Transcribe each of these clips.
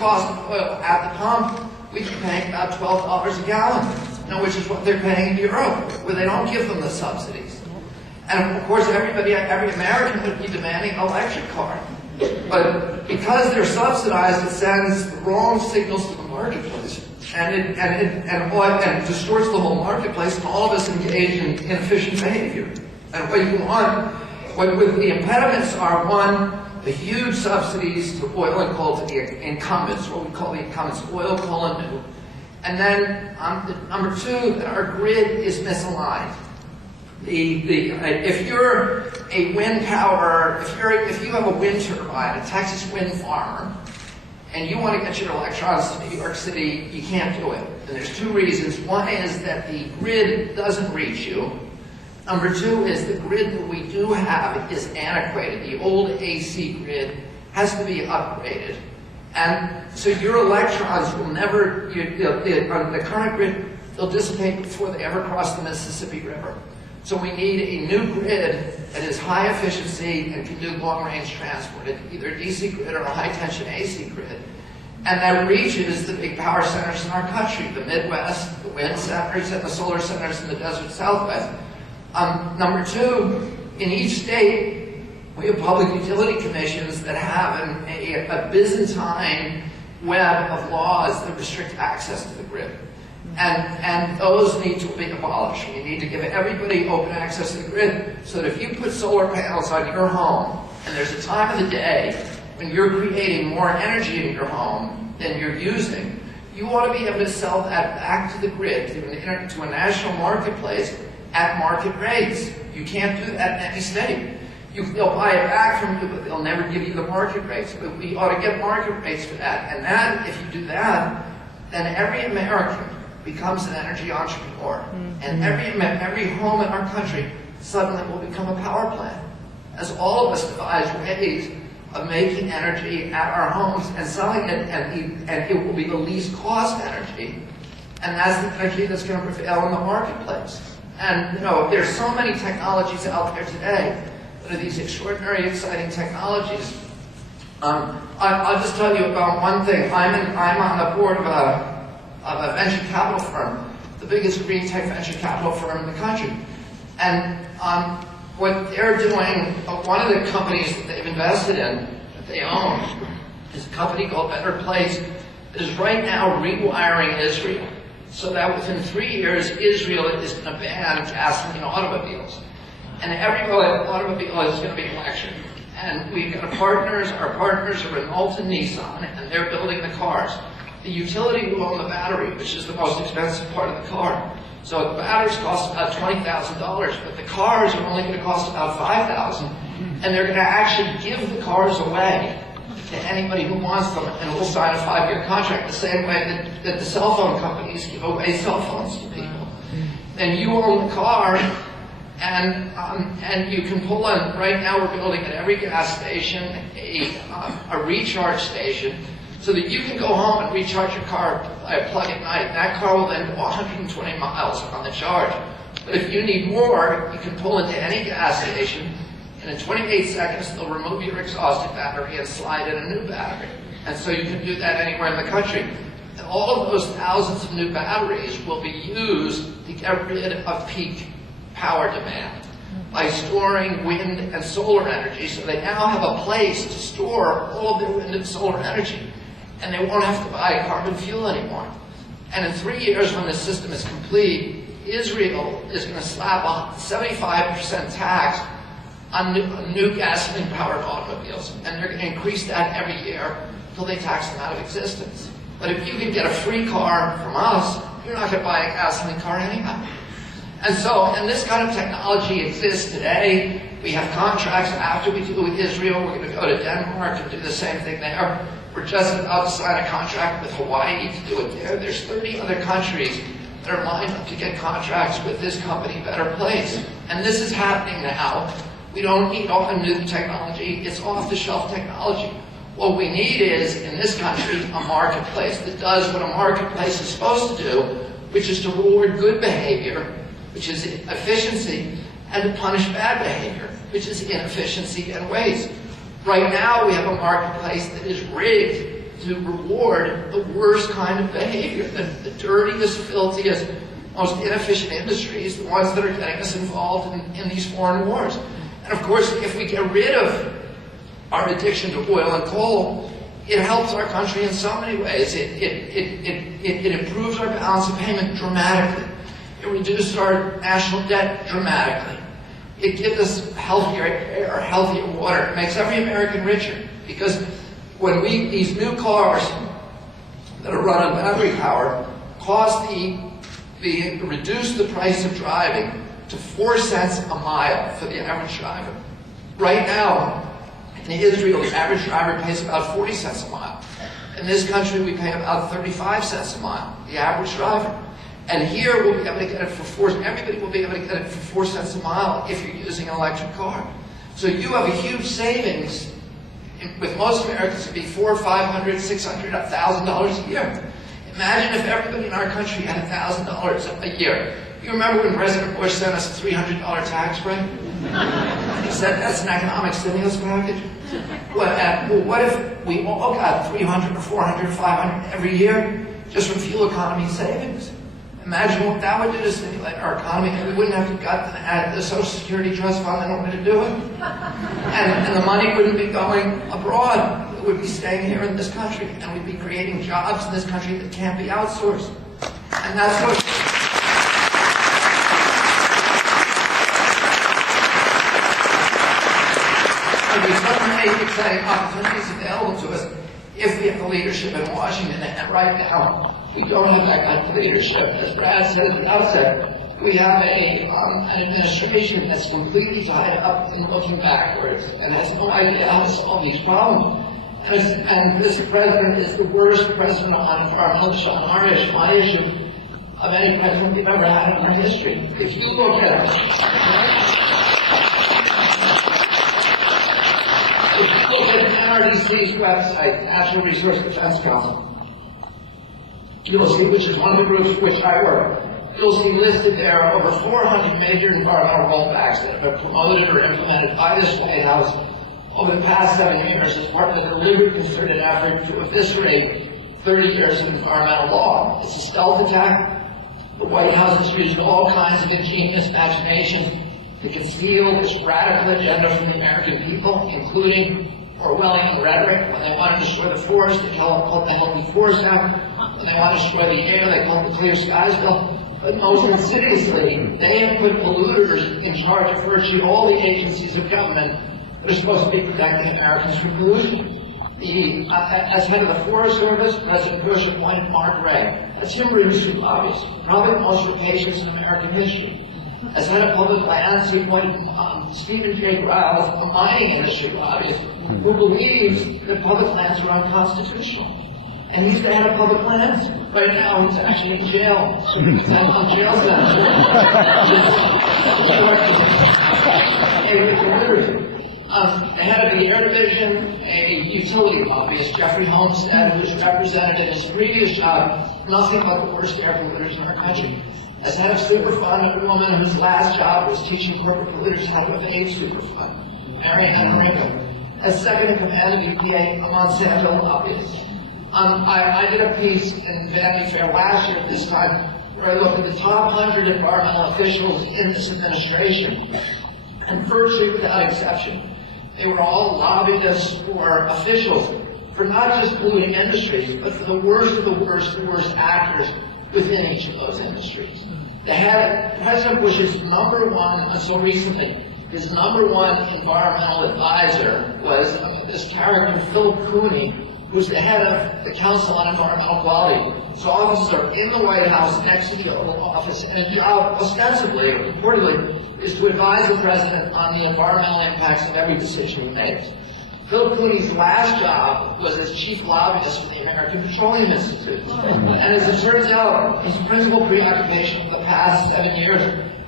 cost of oil at the pump, we'd be paying about $12 a gallon, which is what they're paying in Europe, where they don't give them the subsidies. And of course, every American would be demanding an electric car. But because they're subsidized, it sends the wrong signals to the marketplace. And it distorts the whole marketplace, and all of us engage in inefficient behavior. And what you want, what the impediments are, one, the huge subsidies to oil and coal to the incumbents, what we call the incumbents, oil, coal, and new. And then, number two, that our grid is misaligned. If you're a wind power, if you have a wind turbine, a Texas wind farmer, and you want to get your electrons to New York City, you can't do it. And there's two reasons. One is that the grid doesn't reach you. Number two is the grid that we do have is antiquated. The old AC grid has to be upgraded. And so your electrons will never, on the current grid, they'll dissipate before they ever cross the Mississippi River. So we need a new grid that is high efficiency and can do long-range transport, either a DC grid or a high-tension AC grid. And that reaches the big power centers in our country, the Midwest, the wind centers, and the solar centers in the desert Southwest. Number two, in each state, we have public utility commissions that have a Byzantine web of laws that restrict access to the grid. And those need to be abolished. We need to give everybody open access to the grid so that if you put solar panels on your home, and there's a time of the day when you're creating more energy in your home than you're using, you ought to be able to sell that back to the grid, to a national marketplace at market rates. You can't do that in any state. They'll buy it back from you, but they'll never give you the market rates. But we ought to get market rates for that. And that, if you do that, then every American becomes an energy entrepreneur. Mm-hmm. And every home in our country suddenly will become a power plant. As all of us devise ways of making energy at our homes and selling it, and it will be the least cost energy. And that's the energy that's going to prevail in the marketplace. And there's so many technologies out there today that are these extraordinary, exciting technologies. I'll just tell you about one thing. I'm on the board of a venture capital firm, the biggest green tech venture capital firm in the country. And what they're doing, one of the companies that they've invested in, that they own, is a company called Better Place, that is right now rewiring Israel, so that within 3 years, Israel is going to ban gasoline automobiles. And every automobile is going to be electric. And we've got partners, our partners are Renault and Nissan, and they're building the cars. The utility will own the battery, which is the most expensive part of the car. So the batteries cost about $20,000, but the cars are only going to cost about $5,000, and they're going to actually give the cars away to anybody who wants them, and we'll sign a 5-year contract the same way that the cell phone companies give away cell phones to people. And you own the car, and you can pull in. Right now, we're building at every gas station a recharge station, so that you can go home and recharge your car by a plug at night. That car will then go 120 miles on the charge. But if you need more, you can pull into any gas station, and in 28 seconds, they'll remove your exhausted battery and slide in a new battery. And so you can do that anywhere in the country. And all of those thousands of new batteries will be used to get rid of peak power demand by storing wind and solar energy. So they now have a place to store all of their wind and solar energy. And they won't have to buy carbon fuel anymore. And in 3 years, when this system is complete, Israel is going to slap a 75% tax on new gasoline-powered automobiles. And they're going to increase that every year until they tax them out of existence. But if you can get a free car from us, you're not going to buy a gasoline car anyhow. And this kind of technology exists today. We have contracts after we do with Israel. We're going to go to Denmark and do the same thing there. We're just about to sign a contract with Hawaii to do it there. There's 30 other countries that are lined up to get contracts with this company, Better Place. And this is happening now. We don't need all the new technology. It's off-the-shelf technology. What we need is, in this country, a marketplace that does what a marketplace is supposed to do, which is to reward good behavior, which is efficiency, and to punish bad behavior, which is inefficiency and waste. Right now, we have a marketplace that is rigged to reward the worst kind of behavior, the dirtiest, filthiest, most inefficient industries, the ones that are getting us involved in these foreign wars. And of course, if we get rid of our addiction to oil and coal, it helps our country in so many ways. It improves our balance of payment dramatically. It reduces our national debt dramatically. It gives us healthier air, healthier water. It makes every American richer. Because when these new cars that are run on battery power reduce the price of driving to 4 cents a mile for the average driver. Right now, in Israel, the average driver pays about 40 cents a mile. In this country, we pay about 35 cents a mile, the average driver. And here, we'll be able to get it for everybody will be able to get it for 4 cents a mile if you're using an electric car. So you have a huge savings. With most Americans, it'd be $400, $500, $600, $1,000 a year. Imagine if everybody in our country had $1,000 a year. You remember when President Bush sent us a $300 tax break? He said that's an economic stimulus package. Well, what if we all got $300 or $400 or $500 every year just from fuel economy savings? Imagine what that would do to stimulate our economy, and we wouldn't have to gut the Social Security Trust Fund in order to do it. And the money wouldn't be going abroad. It would be staying here in this country, and we'd be creating jobs in this country that can't be outsourced. And that's what... There'll be so many exciting opportunities available to us if we have the leadership in Washington, and right now, we don't have that kind of leadership. As Brad said at the outset, we have an administration that's completely tied up in looking backwards and has no idea how to solve these problems. And this president is the worst president on environmental issue, on my issue, of any president we've ever had in our history. If you look at NRDC's website, National Resource Defense Council, you'll see, which is one of the groups for which I work, you'll see listed there over 400 major environmental rollbacks that have been promoted or implemented by this White House over the past 7 years as part of the deliberate, concerted effort to eviscerate 30 years of environmental law. It's a stealth attack. The White House has used all kinds of ingenious machinations to conceal this radical agenda from the American people, including Orwellian rhetoric. When they want to destroy the forest, they call it the Healthy Forest Act. When they want to destroy the air, they call it the Clear Skies Bill. But most insidiously, they have put polluters in charge of virtually all the agencies of government that are supposed to be protecting Americans from pollution. As head of the Forest Service, President Bush appointed Mark Ray. That's him reducing lobbyists, probably the most rapacious in American history. As head of public lands, he appointed Stephen J. Riles, a mining industry lobbyist, who believes that public lands are unconstitutional. And he's the head of public lands. Right now, he's actually in jail. He's on jail sentence. Head of the Air Division, a utility lobbyist, Jeffrey Homestead, who's represented in his previous job nothing but the worst air polluters in our country. As head of Superfund, a woman whose last job was teaching corporate polluters how to evade Superfund, Marianne Ringo. As second in command of EPA, a Monsanto lobbyist. I did a piece in Vanity Fair last year at this time where I looked at the top 100 environmental officials in this administration, and virtually without exception, they were all lobbyists or officials for not just polluting industries, but for the worst of the worst actors within each of those industries. They had President Bush's until recently, his #1 environmental advisor was this character, Phil Cooney, who's the head of the Council on Environmental Quality. His offices are in the White House next to the Oval Office, and his job, ostensibly, reportedly, is to advise the president on the environmental impacts of every decision he makes. Phil Cooney's last job was as chief lobbyist for the American Petroleum Institute. And as it turns out, his principal preoccupation for the past 7 years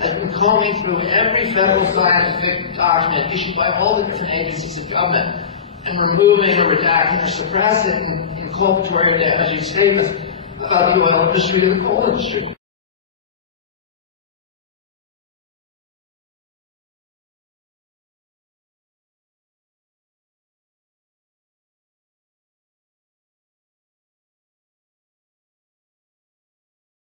has been combing through every federal scientific document issued by all the different agencies of government and removing or redacting or suppressing inculpatory or damaging statements about the oil industry and the coal industry.